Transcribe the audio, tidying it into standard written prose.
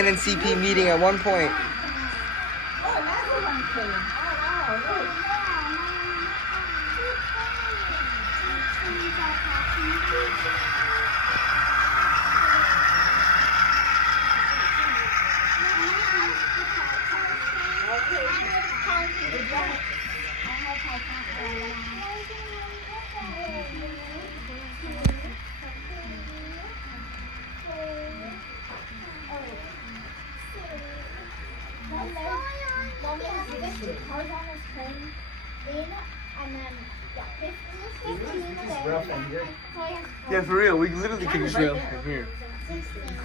NCP meeting at one point. Yeah, for real. We literally can just rail from here.